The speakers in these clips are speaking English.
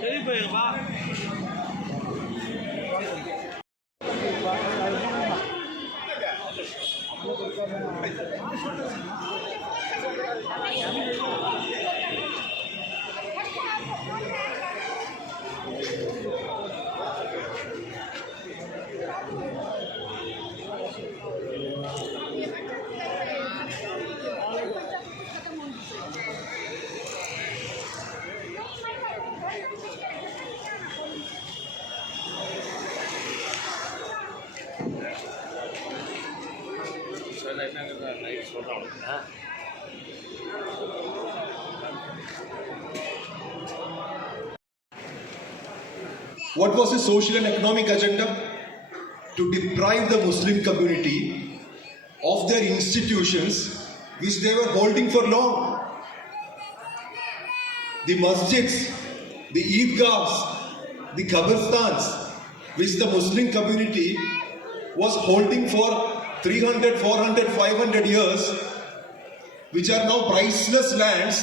சரி போயிருப்பா. What was his social and economic agenda? To deprive the Muslim community of their institutions which they were holding for long. The masjids, the eidgahs, the qabristans which the Muslim community was holding for 300, 400, 500 years, which are now priceless lands,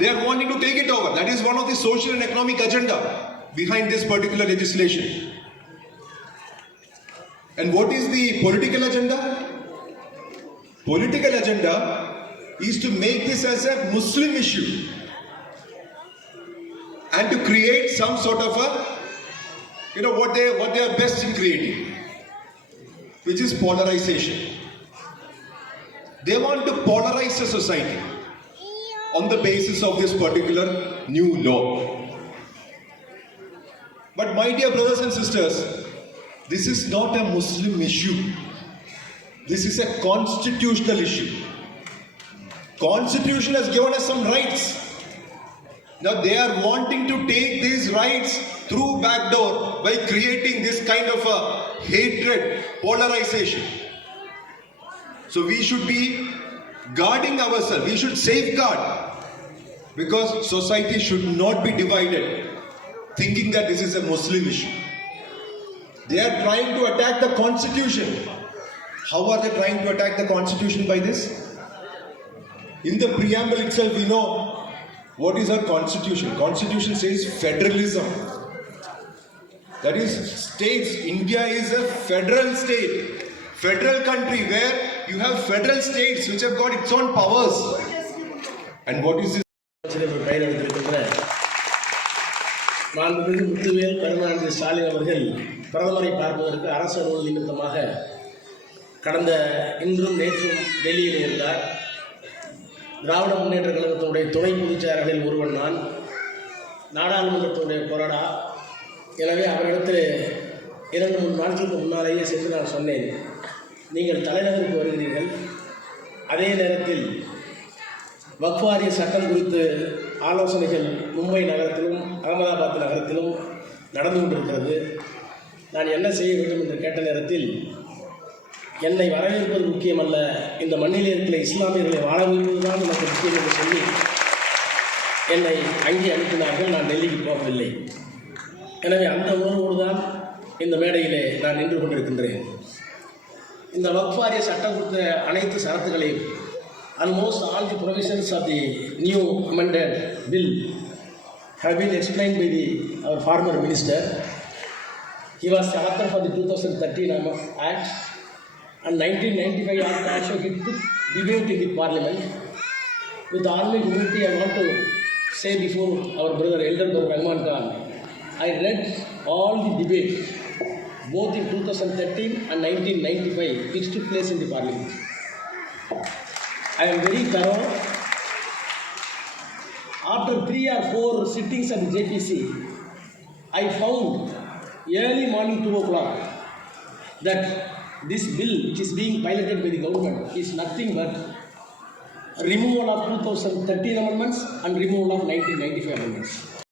they are wanting to take it over. That is one of the social and economic agenda behind this particular legislation. And what is the political agenda? Political agenda is to make this as a Muslim issue and to create some sort of a, what they are best in creating, which is polarization. They want to polarize the society on the basis of this particular new law. But my dear brothers and sisters, this is not a Muslim issue. This is a constitutional issue. Constitution has given us some rights. Now they are wanting to take these rights through back door by creating this kind of a hatred, polarization. So we should be guarding ourselves. We should safeguard, because society should not be divided thinking that this is a Muslim issue. They are trying to attack the constitution. How are they trying to attack the constitution? By this, in the preamble itself we know what is our constitution. Constitution says federalism. That is, states. India is a federal state, federal country where you have federal states which have got its own powers. And what is this? மாண்புமிகு முத்துவேல் கருணாநிதி ஸ்டாலின் அவர்கள் பிரதமரை பார்ப்பதற்கு அரசு அலுவல் நிமித்தமாக கடந்த இன்றும் நேற்றும் டெல்லியில் இருந்தார். திராவிட முன்னேற்ற கழகத்தினுடைய துணை பொதுச்செயலாளர்களில் ஒருவன் நான், நாடாளுமன்றத்தினுடைய கொறடா. எனவே அவரிடத்தில் 2-3 நாட்களுக்கு முன்னாலேயே சென்று நான் சொன்னேன், நீங்கள் தலைநகருக்கு வருகிறீர்கள், அதே நேரத்தில் வக்ஃப் வாரிய சட்டம் குறித்து ஆலோசனைகள் மும்பை நகரத்திலும் அகமதாபாத் நகரத்திலும் நடந்து கொண்டிருக்கிறது. நான் என்ன செய்ய வேண்டும் என்று கேட்ட நேரத்தில், என்னை வரவேற்பது முக்கியமல்ல, இந்த மண்ணில் இருக்கிற இஸ்லாமியர்களை வாழ வைப்பதுதான் எனக்கு முக்கியம் என்று சொல்லி என்னை அங்கே அனுப்பினார்கள். நான் டெல்லிக்கு போகவில்லை. எனவே அந்த உணர்வோடு தான் இந்த மேடையிலே நான் நின்று கொண்டிருக்கின்றேன். இந்த வக்ஃப் வாரிய சட்டம் குறித்த அனைத்து சரத்துகளையும், almost all the provisions of the new amended bill have been explained by our former minister. He was the author for the 2013 Act, and 1995 Act also he took debate in the parliament. With all my humility, I want to say before our brother Elder Brother Rahman Khan, I read all the debate both in 2013 and 1995 which took place in the parliament. I am very thorough. After 3 or 4 sittings at the JPC, I found early morning 2 o'clock that this bill which is being piloted by the government is nothing but removal of 2013 amendments and removal of 1995 amendments.